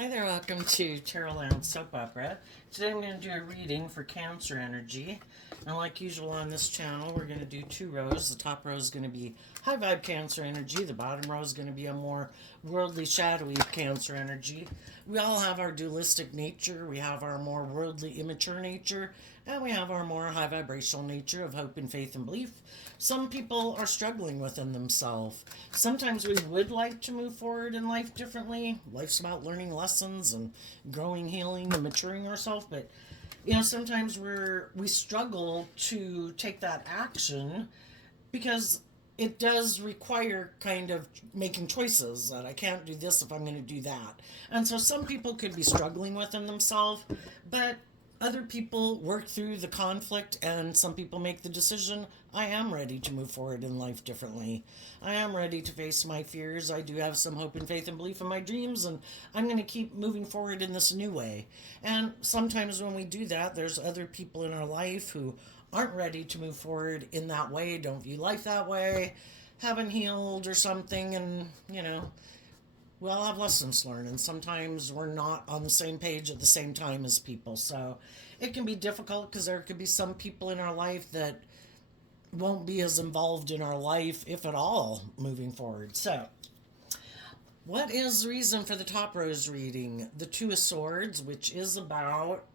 Hi there, welcome to Terrorland Soap Opera. Today I'm going to do a reading for Cancer energy. And like usual on this channel, we're going to do two rows. The top row is going to be high vibe Cancer energy. The bottom row is going to be a more worldly, shadowy Cancer energy. We all have our dualistic nature. We have our more worldly, immature nature. And we have our more high vibrational nature of hope and faith and belief. Some people are struggling within themselves. Sometimes we would like to move forward in life differently. Life's about learning lessons and growing, healing, and maturing ourselves. But sometimes we struggle to take that action because it does require kind of making choices that I can't do this if I'm going to do that. And so some people could be struggling within themselves, but other people work through the conflict, and some people make the decision, I am ready to move forward in life differently. I am ready to face my fears. I do have some hope and faith and belief in my dreams, and I'm going to keep moving forward in this new way. And sometimes when we do that, there's other people in our life who aren't ready to move forward in that way, don't view life that way, haven't healed or something, and we all have lessons learned, and sometimes we're not on the same page at the same time as people. So it can be difficult because there could be some people in our life that won't be as involved in our life, if at all, moving forward. So, what is the reason for the top rose reading? The Two of Swords, which is about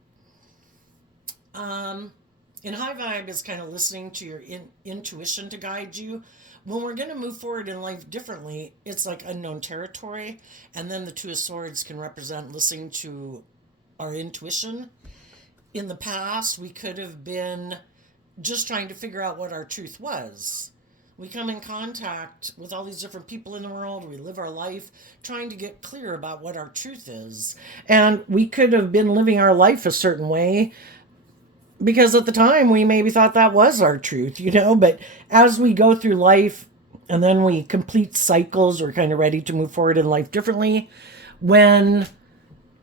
in high vibe, is kind of listening to your intuition to guide you. When we're going to move forward in life differently, it's like unknown territory. And then the Two of Swords can represent listening to our intuition. In the past, we could have been just trying to figure out what our truth was. We come in contact with all these different people in the world. We live our life trying to get clear about what our truth is. And we could have been living our life a certain way because at the time we maybe thought that was our truth, but as we go through life and then we complete cycles, we're kind of ready to move forward in life differently. When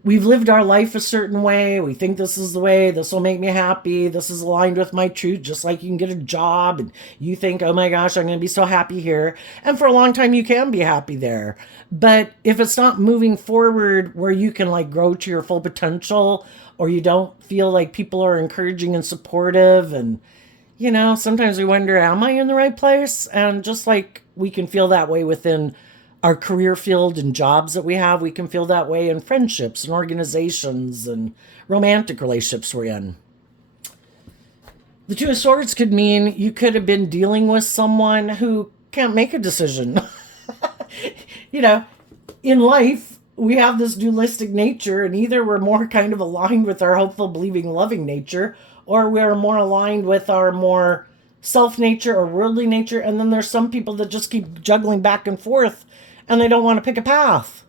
we've lived our life a certain way, we think this is the way, this will make me happy, this is aligned with my truth, just like you can get a job and you think, oh my gosh, I'm going to be so happy here. And for a long time you can be happy there. But if it's not moving forward where you can grow to your full potential, or you don't feel like people are encouraging and supportive, and sometimes we wonder, am I in the right place? And just like we can feel that way within our career field and jobs that we have, we can feel that way in friendships and organizations and romantic relationships we're in. The Two of Swords could mean you could have been dealing with someone who can't make a decision. In life, we have this dualistic nature, and either we're more kind of aligned with our hopeful, believing, loving nature, or we're more aligned with our more self nature or worldly nature. And then there's some people that just keep juggling back and forth and they don't want to pick a path.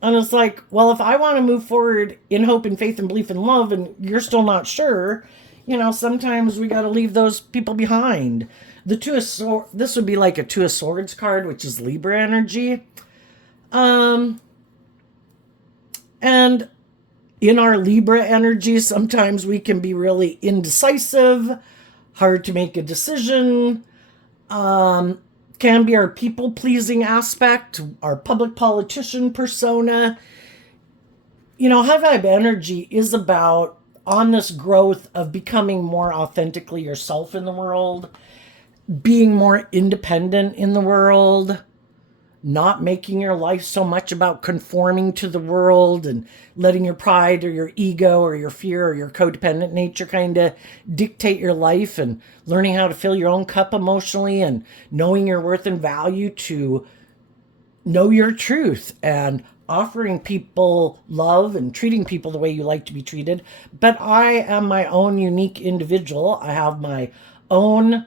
And it's like, well, if I want to move forward in hope and faith and belief and love, and you're still not sure, sometimes we got to leave those people behind. The Two of Swords, this would be like a Two of Swords card, which is Libra energy. And in our Libra energy, sometimes we can be really indecisive, hard to make a decision, can be our people-pleasing aspect, our public politician persona. High vibe energy is about on this growth of becoming more authentically yourself in the world, being more independent in the world, not making your life so much about conforming to the world and letting your pride or your ego or your fear or your codependent nature kind of dictate your life, and learning how to fill your own cup emotionally and knowing your worth and value to know your truth and offering people love and treating people the way you like to be treated. But I am my own unique individual. I have my own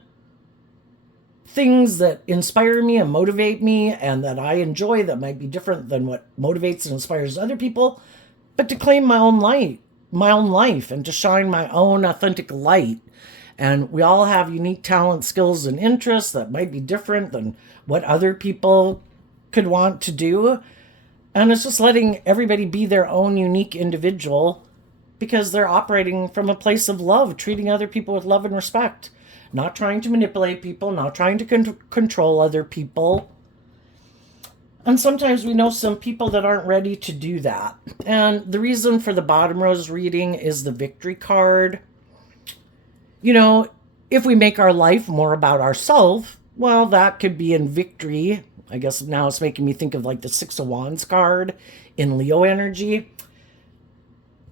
things that inspire me and motivate me and that I enjoy that might be different than what motivates and inspires other people, but to claim my own life and to shine my own authentic light. And we all have unique talent, skills, and interests that might be different than what other people could want to do. And it's just letting everybody be their own unique individual because they're operating from a place of love, treating other people with love and respect. Not trying to manipulate people, not trying to control other people. And sometimes we know some people that aren't ready to do that. And the reason for the bottom rose reading is the victory card. You know, if we make our life more about ourselves, well, that could be in victory. I guess now it's making me think of like the Six of Wands card in Leo energy.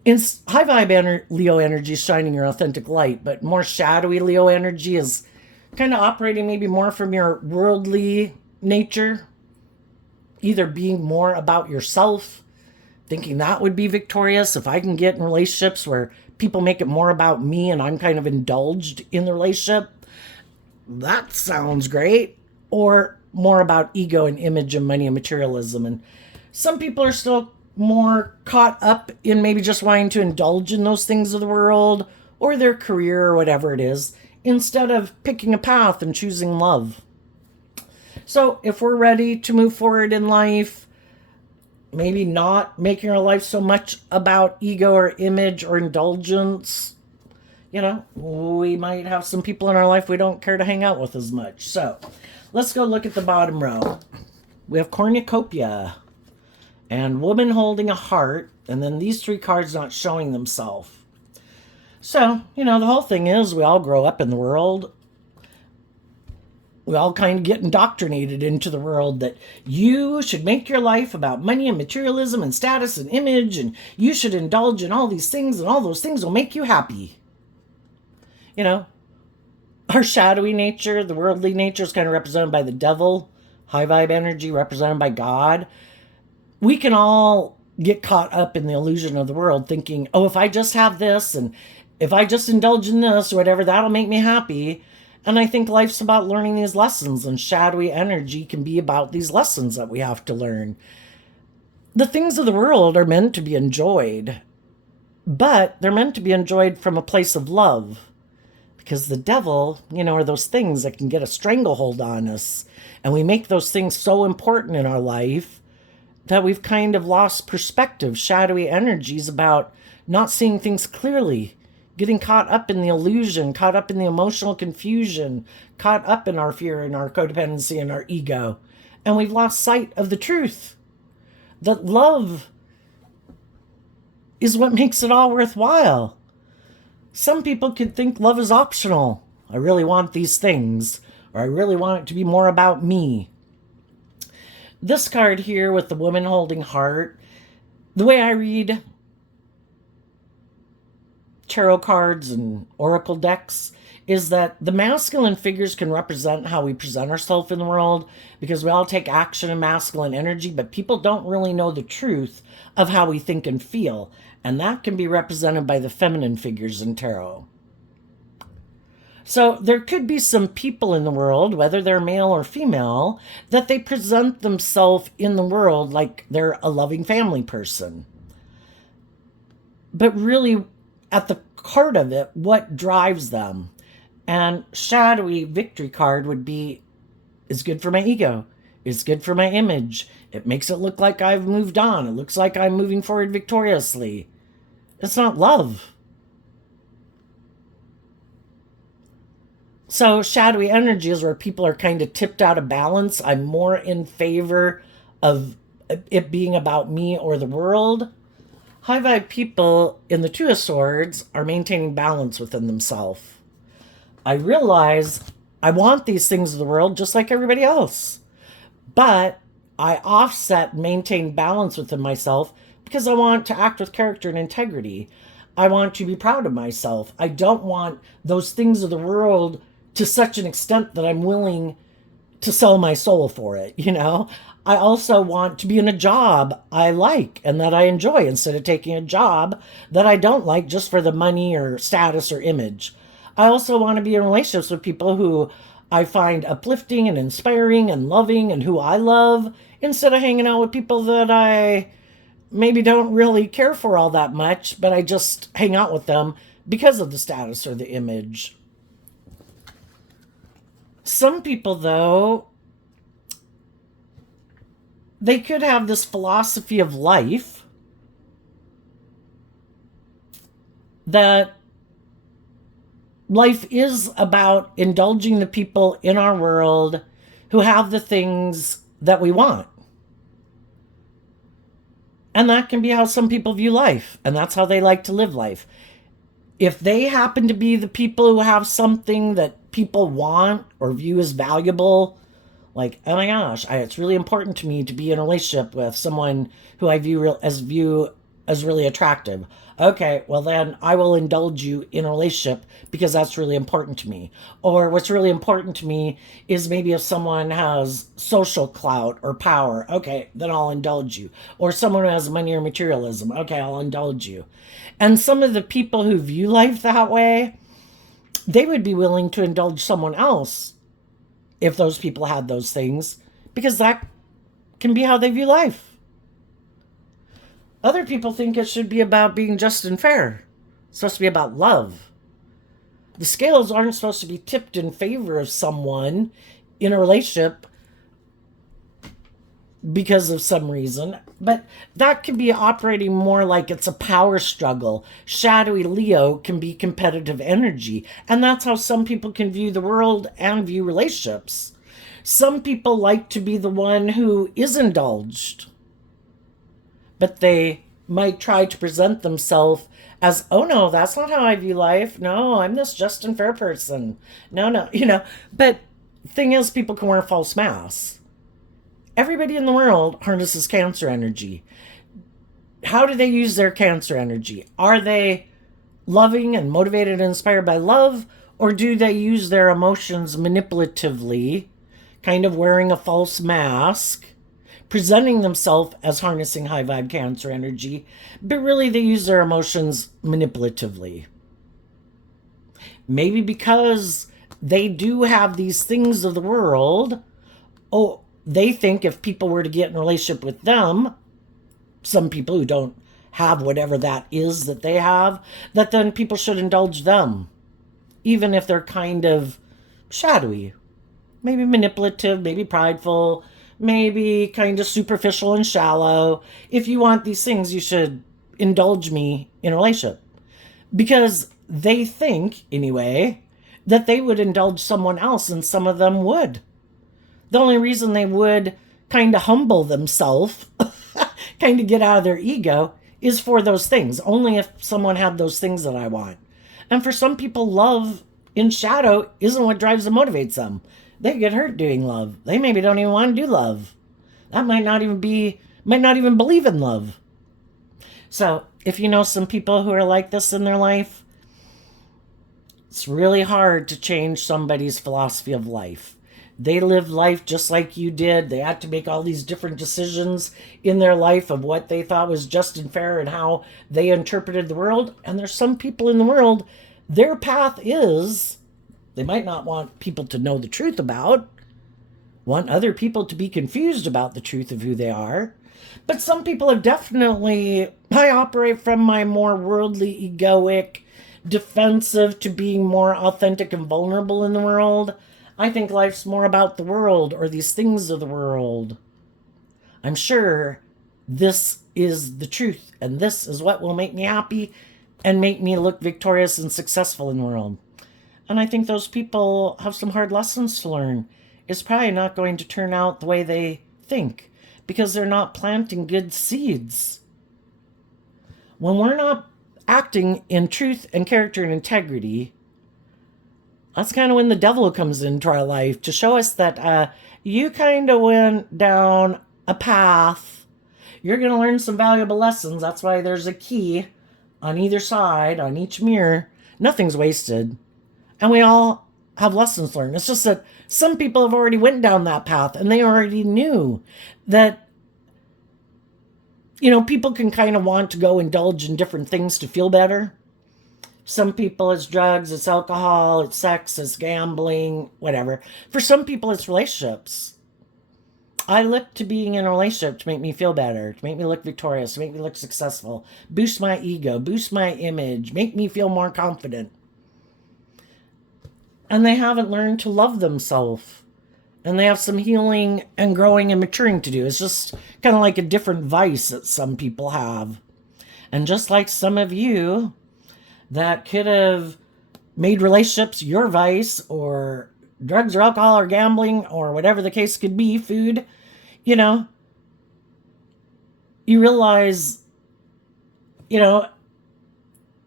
In high vibe Leo energy is shining your authentic light, but more shadowy Leo energy is kind of operating maybe more from your worldly nature, either being more about yourself, thinking that would be victorious. If I can get in relationships where people make it more about me and I'm kind of indulged in the relationship, that sounds great. Or more about ego and image and money and materialism. And some people are still more caught up in maybe just wanting to indulge in those things of the world or their career or whatever it is, instead of picking a path and choosing love. So if we're ready to move forward in life, maybe not making our life so much about ego or image or indulgence, you know, we might have some people in our life we don't care to hang out with as much. So let's go look at the bottom row. We have cornucopia and woman holding a heart, and then these three cards not showing themselves. So, you know, the whole thing is we all grow up in the world. We all kind of get indoctrinated into the world that you should make your life about money and materialism and status and image, and you should indulge in all these things, and all those things will make you happy. You know, our shadowy nature, the worldly nature, is kind of represented by the devil, high vibe energy represented by God. We can all get caught up in the illusion of the world thinking, oh, if I just have this and if I just indulge in this or whatever, that'll make me happy. And I think life's about learning these lessons, and shadowy energy can be about these lessons that we have to learn. The things of the world are meant to be enjoyed, but they're meant to be enjoyed from a place of love. Because the devil, you know, are those things that can get a stranglehold on us. And we make those things so important in our life that we've kind of lost perspective. Shadowy energies about not seeing things clearly, getting caught up in the illusion, caught up in the emotional confusion, caught up in our fear and our codependency and our ego. And we've lost sight of the truth that love is what makes it all worthwhile. Some people could think love is optional. I really want these things, or I really want it to be more about me. This card here with the woman holding heart, the way I read tarot cards and oracle decks is that the masculine figures can represent how we present ourselves in the world, because we all take action in masculine energy, but people don't really know the truth of how we think and feel. And that can be represented by the feminine figures in tarot. So there could be some people in the world, whether they're male or female, that they present themselves in the world like they're a loving family person. But really, at the heart of it, what drives them? And shadowy victory card would be, it's good for my ego. It's good for my image. It makes it look like I've moved on. It looks like I'm moving forward victoriously. It's not love. So shadowy energy is where people are kind of tipped out of balance. I'm more in favor of it being about me or the world. High vibe people in the Two of Swords are maintaining balance within themselves. I realize I want these things of the world just like everybody else. But I offset and maintain balance within myself because I want to act with character and integrity. I want to be proud of myself. I don't want those things of the world to such an extent that I'm willing to sell my soul for it, you know? I also want to be in a job I like and that I enjoy instead of taking a job that I don't like just for the money or status or image. I also want to be in relationships with people who I find uplifting and inspiring and loving and who I love, instead of hanging out with people that I maybe don't really care for all that much, but I just hang out with them because of the status or the image. Some people, though, they could have this philosophy of life that life is about indulging the people in our world who have the things that we want. And that can be how some people view life, and that's how they like to live life. If they happen to be the people who have something that people want or view as valuable, like, oh my gosh, it's really important to me to be in a relationship with someone who I view as really attractive. Okay, well then I will indulge you in a relationship because that's really important to me. Or what's really important to me is maybe if someone has social clout or power, okay, then I'll indulge you. Or someone who has money or materialism, okay, I'll indulge you. And some of the people who view life that way, they would be willing to indulge someone else if those people had those things, because that can be how they view life. Other people think it should be about being just and fair. It's supposed to be about love. The scales aren't supposed to be tipped in favor of someone in a relationship because of some reason, but that can be operating more like it's a power struggle. Shadowy Leo can be competitive energy, and that's how some people can view the world and view relationships. Some people like to be the one who is indulged, but they might try to present themselves as, oh no, that's not how I view life. No, I'm this just and fair person. No, But thing is, people can wear false masks. Everybody in the world harnesses Cancer energy. How do they use their Cancer energy? Are they loving and motivated and inspired by love? Or do they use their emotions manipulatively, kind of wearing a false mask, presenting themselves as harnessing high vibe Cancer energy, but really they use their emotions manipulatively? Maybe because they do have these things of the world. Oh, they think if people were to get in a relationship with them, some people who don't have whatever that is that they have, that then people should indulge them, even if they're kind of shadowy, maybe manipulative, maybe prideful, maybe kind of superficial and shallow. If you want these things, you should indulge me in a relationship. Because they think, anyway, that they would indulge someone else, and some of them would. The only reason they would kind of humble themselves, kind of get out of their ego, is for those things. Only if someone had those things that I want. And for some people, love in shadow isn't what drives and motivates them. They get hurt doing love. They maybe don't even want to do love. That might not even believe in love. So if you know some people who are like this in their life, it's really hard to change somebody's philosophy of life. They lived life just like you did. They had to make all these different decisions in their life of what they thought was just and fair and how they interpreted the world. And there's some people in the world, their path is, they might not want people to know the truth about, want other people to be confused about the truth of who they are. But some people have definitely, I operate from my more worldly, egoic, defensive to being more authentic and vulnerable in the world. I think life's more about the world or these things of the world. I'm sure this is the truth, and this is what will make me happy and make me look victorious and successful in the world. And I think those people have some hard lessons to learn. It's probably not going to turn out the way they think because they're not planting good seeds. When we're not acting in truth and character and integrity, that's kind of when the devil comes into our life to show us that you kind of went down a path. You're going to learn some valuable lessons. That's why there's a key on either side, on each mirror. Nothing's wasted. And we all have lessons learned. It's just that some people have already went down that path and they already knew that, people can kind of want to go indulge in different things to feel better. Some people it's drugs, it's alcohol, it's sex, it's gambling, whatever. For some people it's relationships. I look to being in a relationship to make me feel better, to make me look victorious, to make me look successful, boost my ego, boost my image, make me feel more confident. And they haven't learned to love themselves. And they have some healing and growing and maturing to do. It's just kind of like a different vice that some people have. And just like some of you that could have made relationships your vice, or drugs or alcohol or gambling or whatever the case could be, food, you you realize, you know,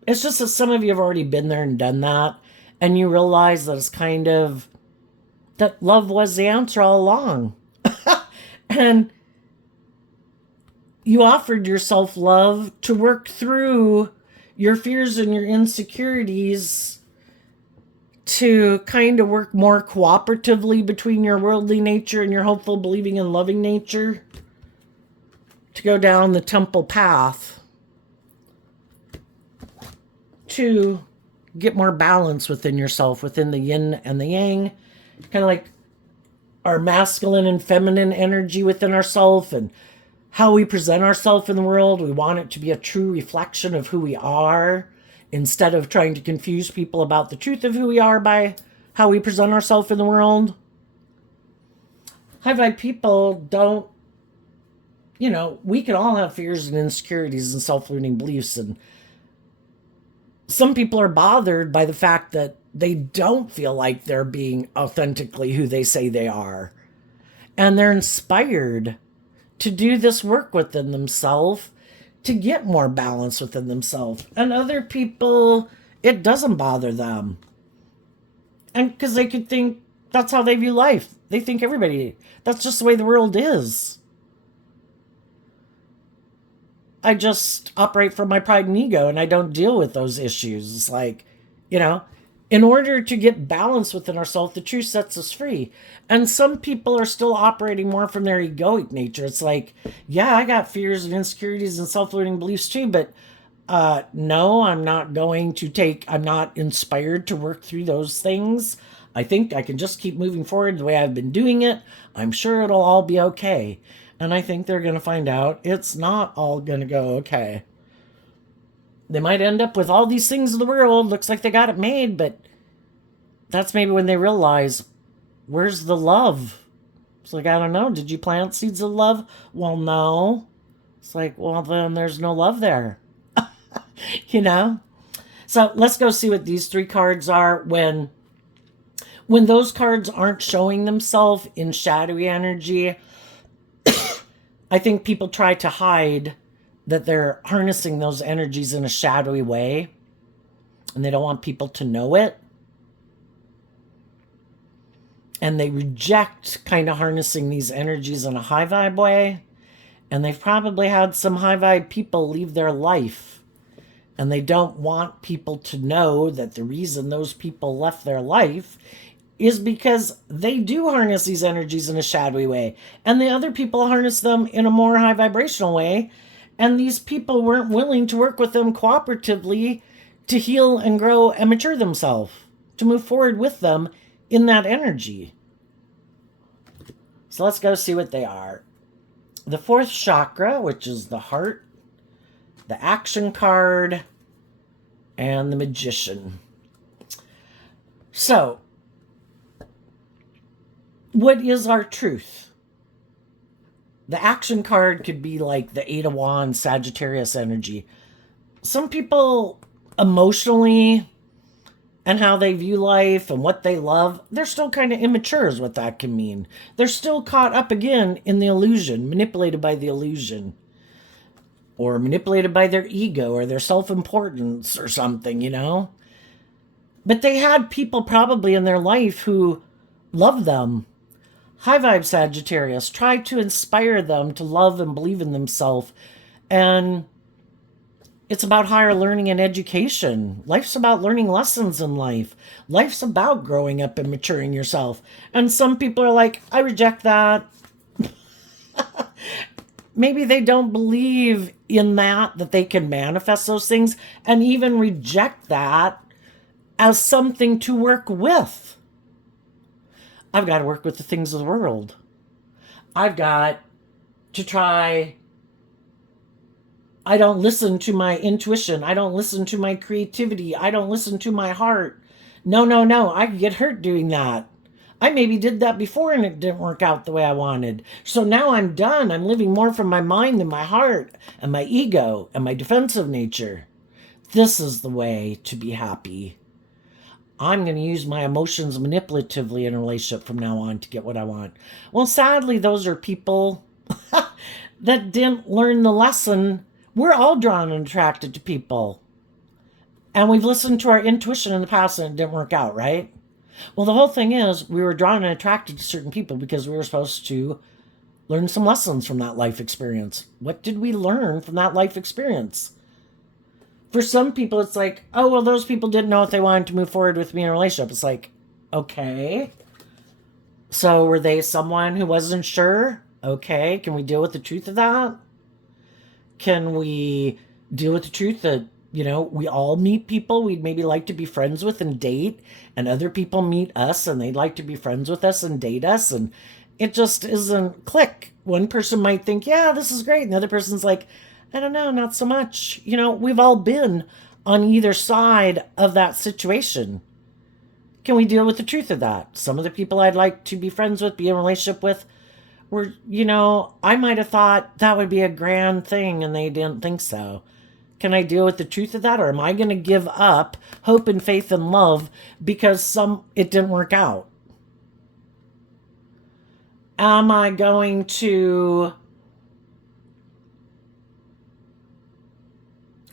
it's just that some of you have already been there and done that. And you realize that it's kind of, that love was the answer all along. And you offered yourself love to work through your fears and your insecurities, to kind of work more cooperatively between your worldly nature and your hopeful, believing, and loving nature, to go down the temple path, to get more balance within yourself, within the yin and the yang, kind of like our masculine and feminine energy within ourselves, and how we present ourselves in the world. We want it to be a true reflection of who we are, instead of trying to confuse people about the truth of who we are by how we present ourselves in the world. High vibe people don't, we can all have fears and insecurities and self-limiting beliefs, and some people are bothered by the fact that they don't feel like they're being authentically who they say they are. And they're inspired to do this work within themselves to get more balance within themselves. And other people, it doesn't bother them. And because they could think that's how they view life. They think that's just the way the world is. I just operate from my pride and ego, and I don't deal with those issues. It's like, in order to get balance within ourselves, the truth sets us free. And some people are still operating more from their egoic nature. It's like, yeah, I got fears and insecurities and self-limiting beliefs too, but no, I'm not inspired to work through those things. I think I can just keep moving forward the way I've been doing it. I'm sure it'll all be okay. And I think they're going to find out it's not all going to go okay. They might end up with all these things in the world. Looks like they got it made, but that's maybe when they realize, where's the love? It's like, I don't know. Did you plant seeds of love? Well, no. It's like, well, then there's no love there. So let's go see what these three cards are. When those cards aren't showing themselves in shadowy energy, I think people try to hide that they're harnessing those energies in a shadowy way, and they don't want people to know it. And they reject kind of harnessing these energies in a high vibe way. And they've probably had some high vibe people leave their life, and they don't want people to know that the reason those people left their life is because they do harness these energies in a shadowy way, and the other people harness them in a more high vibrational way. And these people weren't willing to work with them cooperatively to heal and grow and mature themselves, to move forward with them in that energy. So let's go see what they are. The fourth chakra, which is the heart, the action card, and the magician. So, what is our truth? The action card could be like the Eight of Wands, Sagittarius energy. Some people emotionally and how they view life and what they love, they're still kind of immature is what that can mean. They're still caught up again in the illusion, manipulated by the illusion. Or manipulated by their ego or their self-importance or something, But they had people probably in their life who loved them. High vibe Sagittarius, try to inspire them to love and believe in themselves. And it's about higher learning and education. Life's about learning lessons in life. Life's about growing up and maturing yourself. And some people are like, I reject that. Maybe they don't believe in that they can manifest those things, and even reject that as something to work with. I've got to work with the things of the world. I've got to try. I don't listen to my intuition. I don't listen to my creativity. I don't listen to my heart. No. I get hurt doing that. I maybe did that before and it didn't work out the way I wanted. So now I'm done. I'm living more from my mind than my heart and my ego and my defensive nature. This is the way to be happy. I'm going to use my emotions manipulatively in a relationship from now on to get what I want. Well, sadly, those are people that didn't learn the lesson. We're all drawn and attracted to people. And we've listened to our intuition in the past and it didn't work out, right? Well, the whole thing is we were drawn and attracted to certain people because we were supposed to learn some lessons from that life experience. What did we learn from that life experience? For some people, it's like, oh, well, those people didn't know if they wanted to move forward with me in a relationship. It's like, okay. So were they someone who wasn't sure? Okay. Can we deal with the truth of that? Can we deal with the truth that, we all meet people we'd maybe like to be friends with and date, and other people meet us and they'd like to be friends with us and date us, and it just isn't click. One person might think, yeah, this is great, and the other person's like, I don't know, not so much. We've all been on either side of that situation. Can we deal with the truth of that? Some of the people I'd like to be friends with, be in a relationship with, were, I might have thought that would be a grand thing and they didn't think so. Can I deal with the truth of that? Or am I going to give up hope and faith and love because it didn't work out? Am I going to...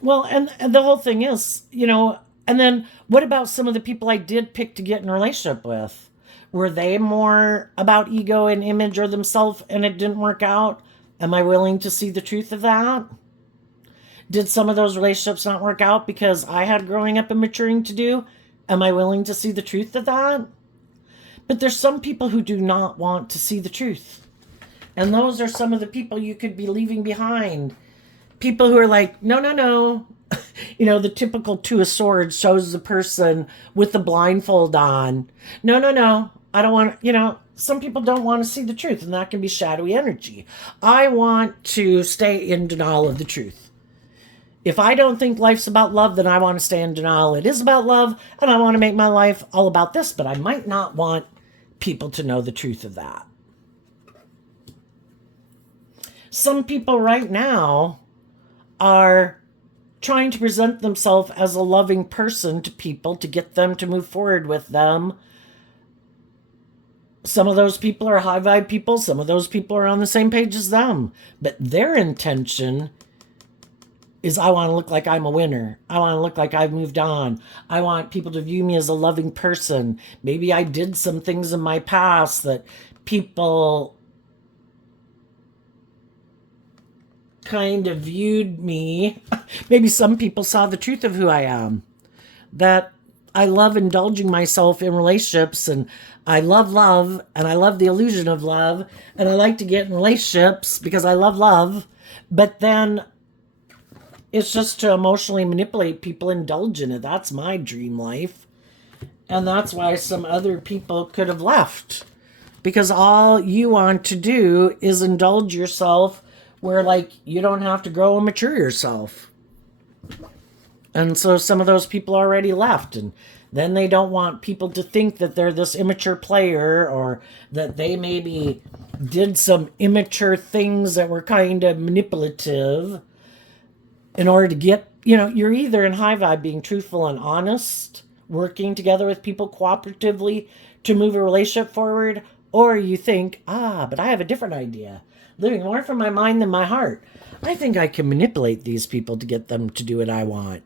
Well, and the whole thing is, and then what about some of the people I did pick to get in a relationship with? Were they more about ego and image or themselves and it didn't work out? Am I willing to see the truth of that? Did some of those relationships not work out because I had growing up and maturing to do? Am I willing to see the truth of that? But there's some people who do not want to see the truth. And those are some of the people you could be leaving behind. People who are like, no, no, no. The typical Two of Swords shows the person with the blindfold on. No, no, no. I don't want, some people don't want to see the truth, and that can be shadowy energy. I want to stay in denial of the truth. If I don't think life's about love, then I want to stay in denial. It is about love, and I want to make my life all about this, but I might not want people to know the truth of that. Some people right now are trying to present themselves as a loving person to people to get them to move forward with them. Some of those people are high vibe people. Some of those people are on the same page as them. But their intention is, I want to look like I'm a winner. I want to look like I've moved on. I want people to view me as a loving person. Maybe I did some things in my past that people kind of viewed me. Maybe some people saw the truth of who I am. That I love indulging myself in relationships, and I love love, and I love the illusion of love, and I like to get in relationships because I love love. But then it's just to emotionally manipulate people, indulge in it. That's my dream life. And that's why some other people could have left. Because all you want to do is indulge yourself where, you don't have to grow and mature yourself. And so some of those people already left. And then they don't want people to think that they're this immature player, or that they maybe did some immature things that were kind of manipulative. In order to get, you're either in high vibe being truthful and honest, working together with people cooperatively to move a relationship forward, or you think, but I have a different idea. Living more from my mind than my heart. I think I can manipulate these people to get them to do what I want.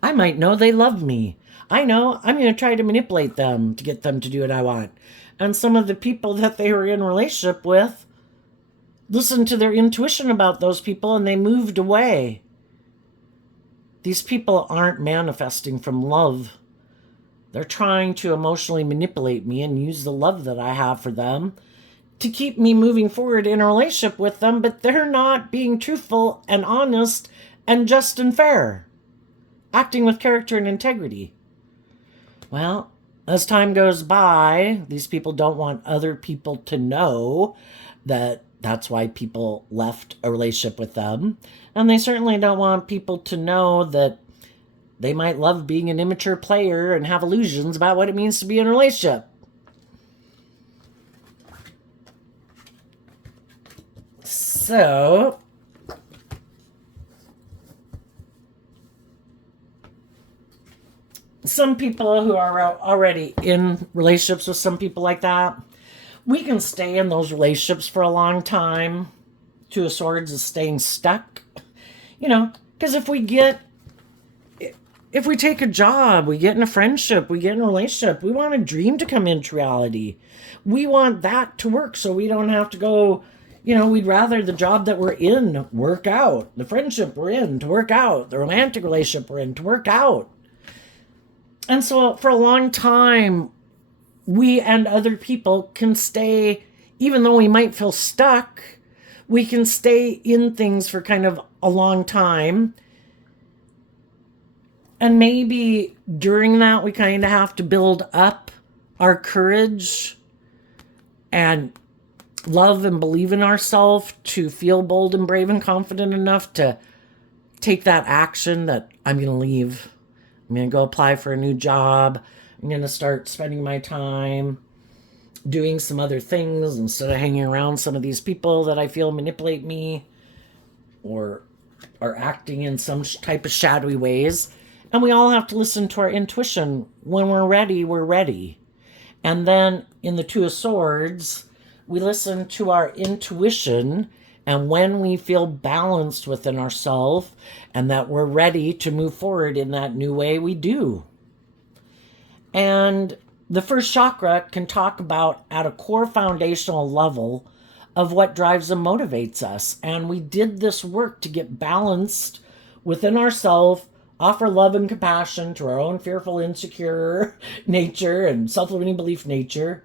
I might know they love me. I know I'm going to try to manipulate them to get them to do what I want. And some of the people that they were in a relationship with listened to their intuition about those people and they moved away. These people aren't manifesting from love. They're trying to emotionally manipulate me and use the love that I have for them to keep me moving forward in a relationship with them, but they're not being truthful and honest and just and fair, acting with character and integrity. Well, as time goes by, these people don't want other people to know that that's why people left a relationship with them. And they certainly don't want people to know that they might love being an immature player and have illusions about what it means to be in a relationship. So, some people who are already in relationships with some people like that, we can stay in those relationships for a long time. Two of Swords is staying stuck. You know, because if we take a job, we get in a friendship, we get in a relationship, we want a dream to come into reality. We want that to work so we don't have to go, we'd rather the job that we're in work out, the friendship we're in to work out, the romantic relationship we're in to work out. And so for a long time, we and other people can stay, even though we might feel stuck, we can stay in things for kind of a long time. And maybe during that, we kind of have to build up our courage and love and believe in ourselves to feel bold and brave and confident enough to take that action that I'm going to leave. I'm going to go apply for a new job. I'm going to start spending my time doing some other things instead of hanging around some of these people that I feel manipulate me or are acting in some type of shadowy ways. And we all have to listen to our intuition. When we're ready, we're ready. And then in the Two of Swords, we listen to our intuition. And when we feel balanced within ourselves and that we're ready to move forward in that new way, we do. And the first chakra can talk about at a core foundational level of what drives and motivates us. And we did this work to get balanced within ourselves, offer love and compassion to our own fearful, insecure nature and self-limiting belief nature.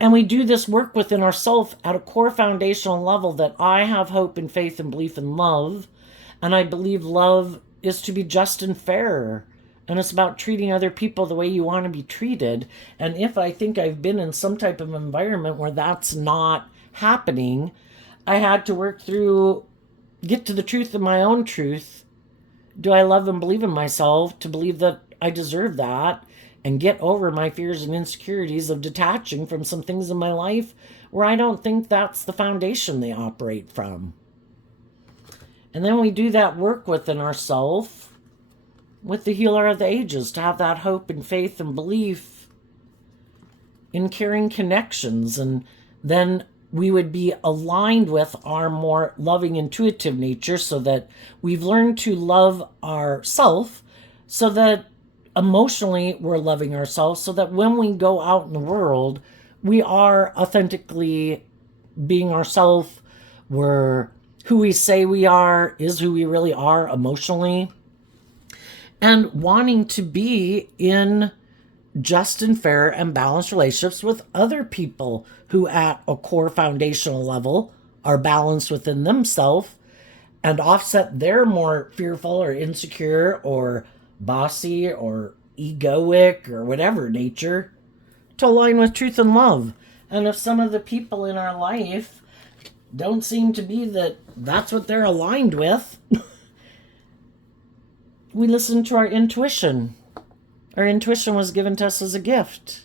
And we do this work within ourselves at a core foundational level that I have hope and faith and belief in love. And I believe love is to be just and fair. And it's about treating other people the way you want to be treated. And if I think I've been in some type of environment where that's not happening, I had to work through, get to the truth of my own truth. Do I love and believe in myself to believe that I deserve that and get over my fears and insecurities of detaching from some things in my life where I don't think that's the foundation they operate from? And then we do that work within ourselves with the healer of the ages to have that hope and faith and belief in caring connections. And then we would be aligned with our more loving, intuitive nature so that we've learned to love ourselves so that emotionally we're loving ourselves so that when we go out in the world, we are authentically being ourselves. We're who we say we are, is who we really are emotionally. And wanting to be in just and fair and balanced relationships with other people who at a core foundational level are balanced within themselves and offset their more fearful or insecure or bossy or egoic or whatever nature to align with truth and love. And if some of the people in our life don't seem to be that's what they're aligned with, we listen to our intuition. Our intuition was given to us as a gift.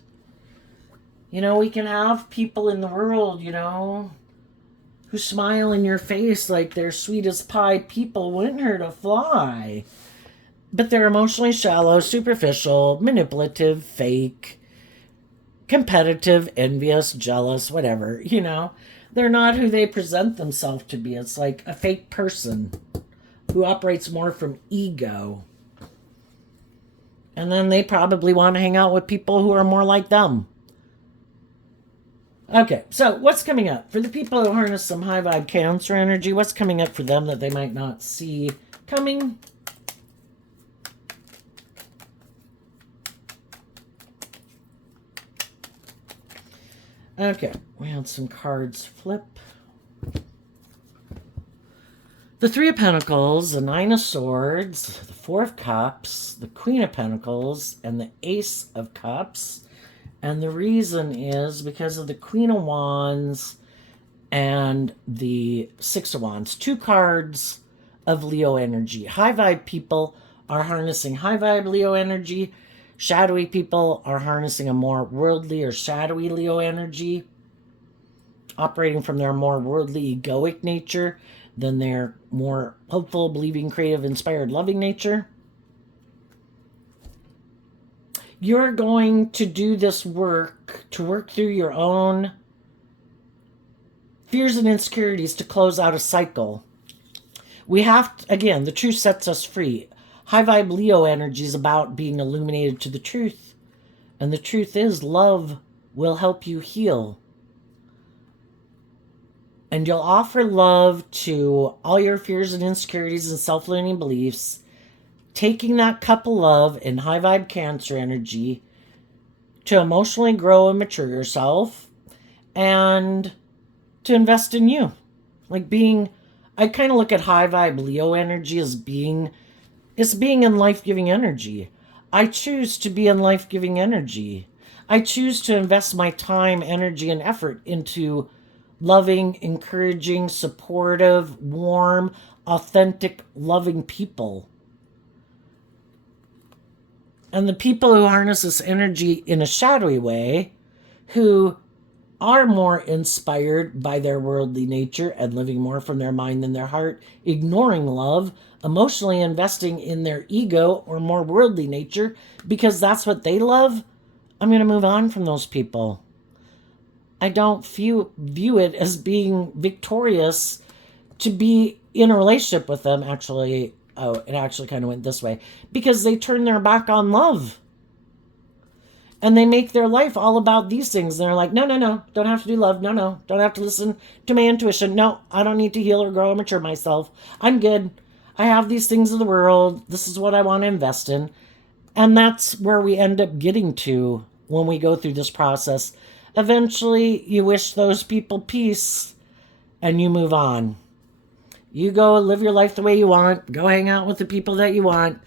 We can have people in the world, who smile in your face like they're sweet as pie people, wouldn't hurt a fly. But they're emotionally shallow, superficial, manipulative, fake, competitive, envious, jealous, whatever, They're not who they present themselves to be. It's like a fake person who operates more from ego. And then they probably want to hang out with people who are more like them. Okay, so what's coming up? For the people who harness some high vibe Cancer energy, what's coming up for them that they might not see coming? Okay, we had some cards flip. The Three of Pentacles, the Nine of Swords, the Four of Cups, the Queen of Pentacles, and the Ace of Cups. And the reason is because of the Queen of Wands and the Six of Wands. Two cards of Leo energy. High vibe people are harnessing high vibe Leo energy. Shadowy people are harnessing a more worldly or shadowy Leo energy, operating from their more worldly egoic nature than their more hopeful, believing, creative, inspired, loving nature. You're going to do this work to work through your own fears and insecurities to close out a cycle. We have to, again, the truth sets us free. High vibe Leo energy is about being illuminated to the truth. And the truth is, love will help you heal. And you'll offer love to all your fears and insecurities and self-limiting beliefs, taking that cup of love in high vibe Cancer energy to emotionally grow and mature yourself and to invest in you. Like being, I kind of look at high vibe Leo energy as being in life-giving energy. I choose to be in life-giving energy. I choose to invest my time, energy, and effort into loving, encouraging, supportive, warm, authentic, loving people. And the people who harness this energy in a shadowy way, who are more inspired by their worldly nature and living more from their mind than their heart, ignoring love, emotionally investing in their ego or more worldly nature because that's what they love, I'm going to move on from those people. I don't view it as being victorious to be in a relationship with them. Actually, it actually kind of went this way. Because they turn their back on love. And they make their life all about these things. And they're like, no, don't have to do love. No, don't have to listen to my intuition. No, I don't need to heal or grow or mature myself. I'm good. I have these things of the world. This is what I want to invest in. And that's where we end up getting to when we go through this process. Eventually, you wish those people peace and you move on. You go live your life the way you want. Go hang out with the people that you want.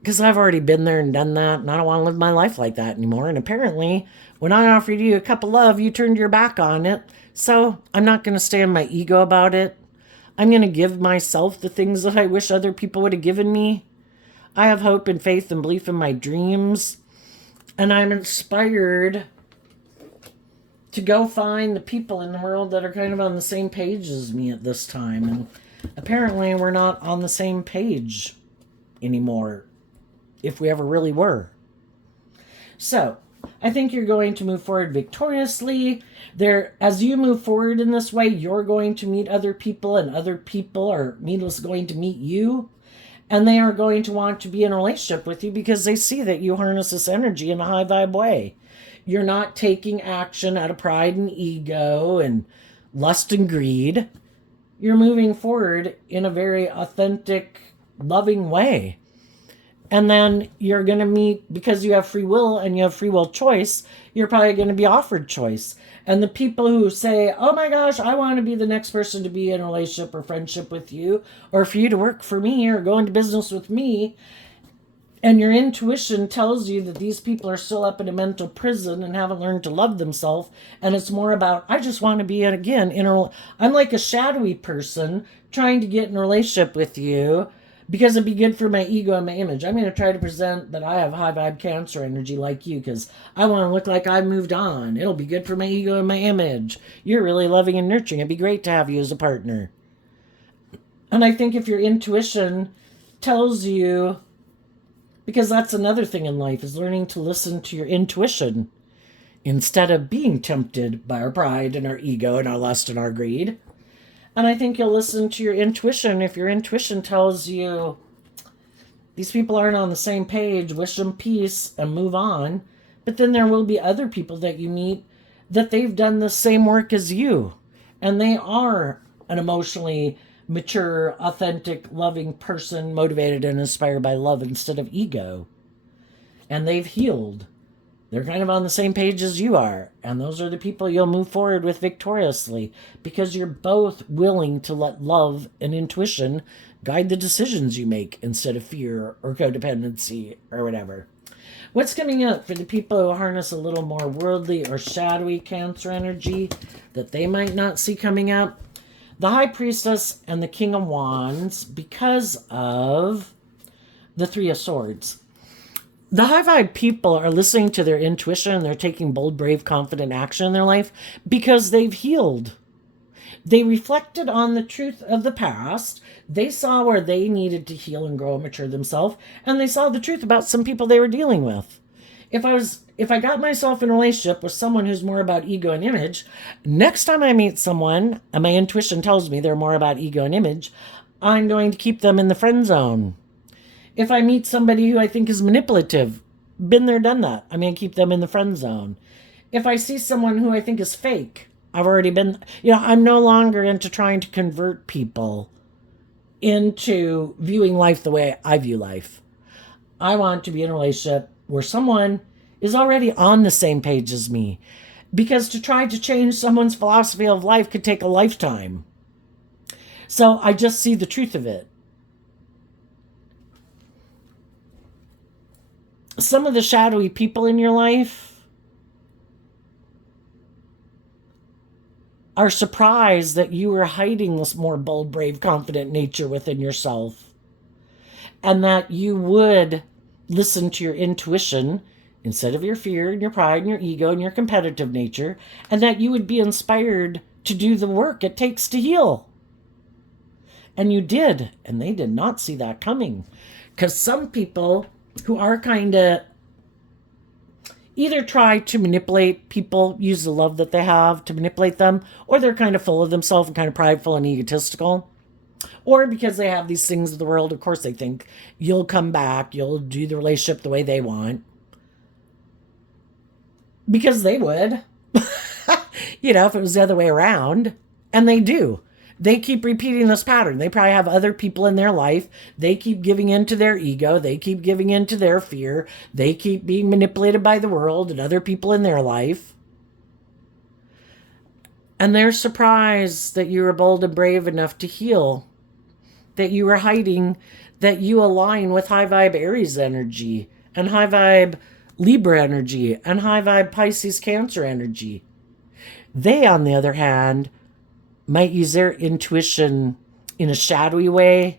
Because I've already been there and done that, and I don't want to live my life like that anymore. And apparently, when I offered you a cup of love, you turned your back on it. So I'm not going to stay in my ego about it. I'm going to give myself the things that I wish other people would have given me. I have hope and faith and belief in my dreams. And I'm inspired to go find the people in the world that are kind of on the same page as me at this time. And apparently, we're not on the same page anymore, if we ever really were. So, I think you're going to move forward victoriously. As you move forward in this way, you're going to meet other people, and other people are going to meet you. And they are going to want to be in a relationship with you because they see that you harness this energy in a high vibe way. You're not taking action out of pride and ego and lust and greed. You're moving forward in a very authentic, loving way. And then you're going to meet, because you have free will and you have free will choice, you're probably going to be offered choice. And the people who say, oh my gosh, I want to be the next person to be in a relationship or friendship with you, or for you to work for me or go into business with me, and your intuition tells you that these people are still up in a mental prison and haven't learned to love themselves, and it's more about, I just want to be, again, I'm like a shadowy person trying to get in a relationship with you because it'd be good for my ego and my image. I'm going to try to present that I have high vibe Cancer energy like you because I want to look like I've moved on. It'll be good for my ego and my image. You're really loving and nurturing. It'd be great to have you as a partner. And I think if your intuition tells you, because that's another thing in life, is learning to listen to your intuition instead of being tempted by our pride and our ego and our lust and our greed. And I think you'll listen to your intuition. If your intuition tells you these people aren't on the same page, wish them peace and move on. But then there will be other people that you meet that they've done the same work as you. And they are an emotionally mature, authentic, loving person, motivated and inspired by love instead of ego. And they've healed. They're kind of on the same page as you are. And those are the people you'll move forward with victoriously because you're both willing to let love and intuition guide the decisions you make instead of fear or codependency or whatever. What's coming up for the people who harness a little more worldly or shadowy Cancer energy that they might not see coming up? The High Priestess and the King of Wands, because of the Three of Swords. The high vibe people are listening to their intuition and they're taking bold, brave, confident action in their life because they've healed. They reflected on the truth of the past. They saw where they needed to heal and grow and mature themselves. And they saw the truth about some people they were dealing with. If I was if I got myself in a relationship with someone who's more about ego and image, next time I meet someone and my intuition tells me they're more about ego and image, I'm going to keep them in the friend zone. If I meet somebody who I think is manipulative, been there, done that, I'm going to keep them in the friend zone. If I see someone who I think is fake, I've already been, I'm no longer into trying to convert people into viewing life the way I view life. I want to be in a relationship where someone is already on the same page as me. Because to try to change someone's philosophy of life could take a lifetime. So I just see the truth of it. Some of the shadowy people in your life are surprised that you are hiding this more bold, brave, confident nature within yourself. And that you would listen to your intuition instead of your fear and your pride and your ego and your competitive nature. And that you would be inspired to do the work it takes to heal. And you did. And they did not see that coming. Because some people who are kind of either try to manipulate people, use the love that they have to manipulate them, or they're kind of full of themselves and kind of prideful and egotistical. Or because they have these things of the world, of course they think you'll come back, you'll do the relationship the way they want. Because they would. If it was the other way around. And they do. They keep repeating this pattern. They probably have other people in their life. They keep giving in to their ego. They keep giving in to their fear. They keep being manipulated by the world and other people in their life. And they're surprised that you were bold and brave enough to heal. That you were hiding, that you align with high vibe Aries energy and high vibe Libra energy and high vibe Pisces Cancer energy. They, on the other hand, might use their intuition in a shadowy way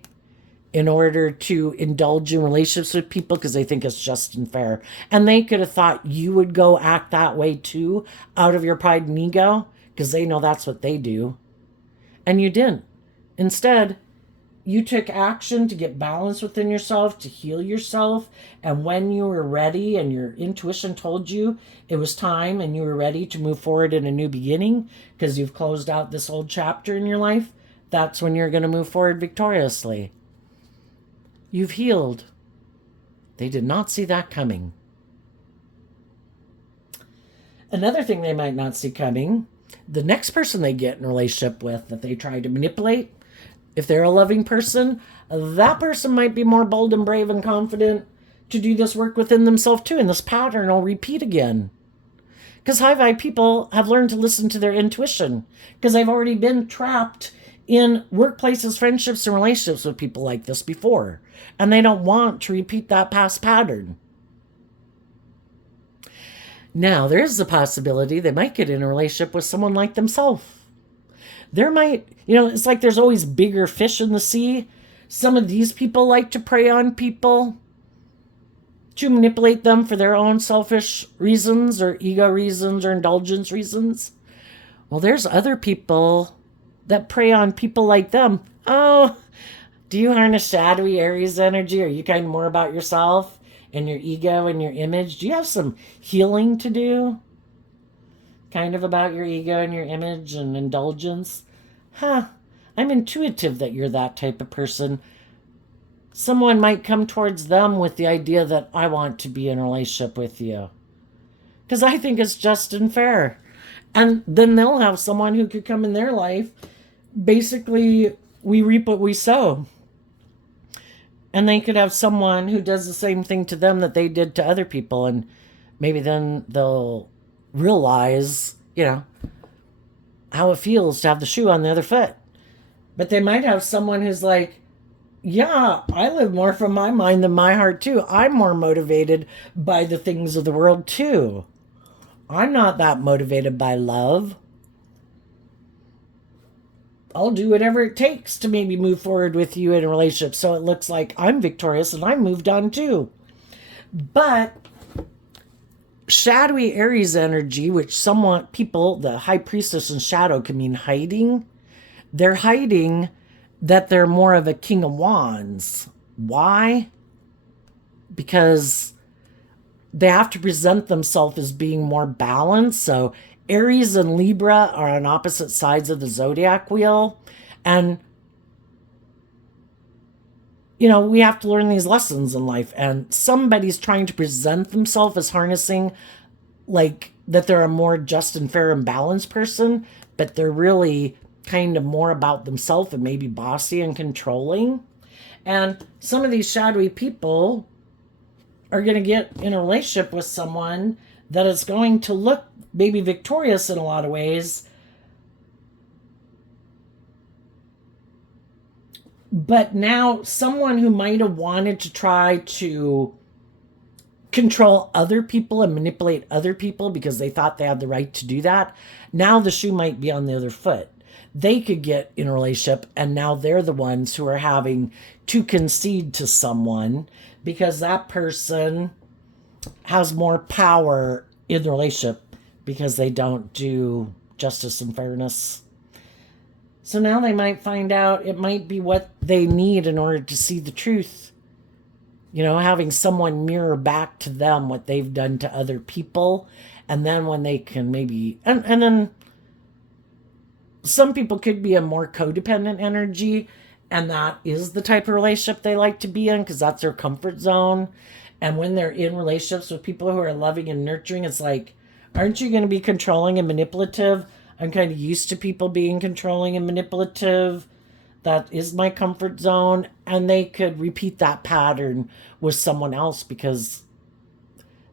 in order to indulge in relationships with people because they think it's just and fair. And they could have thought you would go act that way too out of your pride and ego because they know that's what they do. And you didn't. Instead, you took action to get balance within yourself, to heal yourself. And when you were ready and your intuition told you it was time and you were ready to move forward in a new beginning because you've closed out this old chapter in your life, that's when you're going to move forward victoriously. You've healed. They did not see that coming. Another thing they might not see coming, the next person they get in a relationship with that they try to manipulate, if they're a loving person, that person might be more bold and brave and confident to do this work within themselves too. And this pattern will repeat again. Because high vibe people have learned to listen to their intuition. Because they've already been trapped in workplaces, friendships, and relationships with people like this before. And they don't want to repeat that past pattern. Now, there's the possibility they might get in a relationship with someone like themselves. There might, it's like there's always bigger fish in the sea. Some of these people like to prey on people to manipulate them for their own selfish reasons or ego reasons or indulgence reasons. Well, there's other people that prey on people like them. Oh, do you harness shadowy Aries energy? Are you kind of more about yourself and your ego and your image? Do you have some healing to do? Kind of about your ego and your image and indulgence? I'm intuitive that you're that type of person. Someone might come towards them with the idea that I want to be in a relationship with you. Because I think it's just and fair. And then they'll have someone who could come in their life. Basically, we reap what we sow. And they could have someone who does the same thing to them that they did to other people. And maybe then they'll realize, how it feels to have the shoe on the other foot. But they might have someone who's like, yeah, I live more from my mind than my heart too. I'm more motivated by the things of the world too. I'm not that motivated by love. I'll do whatever it takes to maybe move forward with you in a relationship so it looks like I'm victorious and I'm moved on too. But shadowy Aries energy, which somewhat people, the high priestess and shadow can mean hiding. They're hiding that they're more of a king of wands. Why? Because they have to present themselves as being more balanced. So Aries and Libra are on opposite sides of the zodiac wheel. And, we have to learn these lessons in life. And somebody's trying to present themselves as harnessing, like, that they're a more just and fair and balanced person, but they're really kind of more about themselves and maybe bossy and controlling. And some of these shadowy people are going to get in a relationship with someone that is going to look maybe victorious in a lot of ways, but now someone who might have wanted to try to control other people and manipulate other people because they thought they had the right to do that, now the shoe might be on the other foot. They could get in a relationship and now they're the ones who are having to concede to someone because that person has more power in the relationship because they don't do justice and fairness. So now they might find out it might be what they need in order to see the truth. Having someone mirror back to them what they've done to other people. And then when they can maybe, and then some people could be a more codependent energy. And that is the type of relationship they like to be in because that's their comfort zone. And when they're in relationships with people who are loving and nurturing, it's like, aren't you going to be controlling and manipulative? I'm kind of used to people being controlling and manipulative. That is my comfort zone. And they could repeat that pattern with someone else because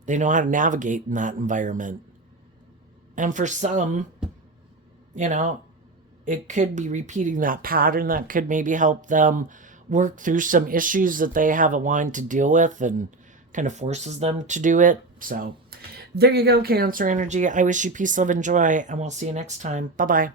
they know how to navigate in that environment. And for some, it could be repeating that pattern that could maybe help them work through some issues that they haven't wanted to deal with and kind of forces them to do it. So there you go, Cancer energy. I wish you peace, love, and joy, and we'll see you next time. Bye-bye.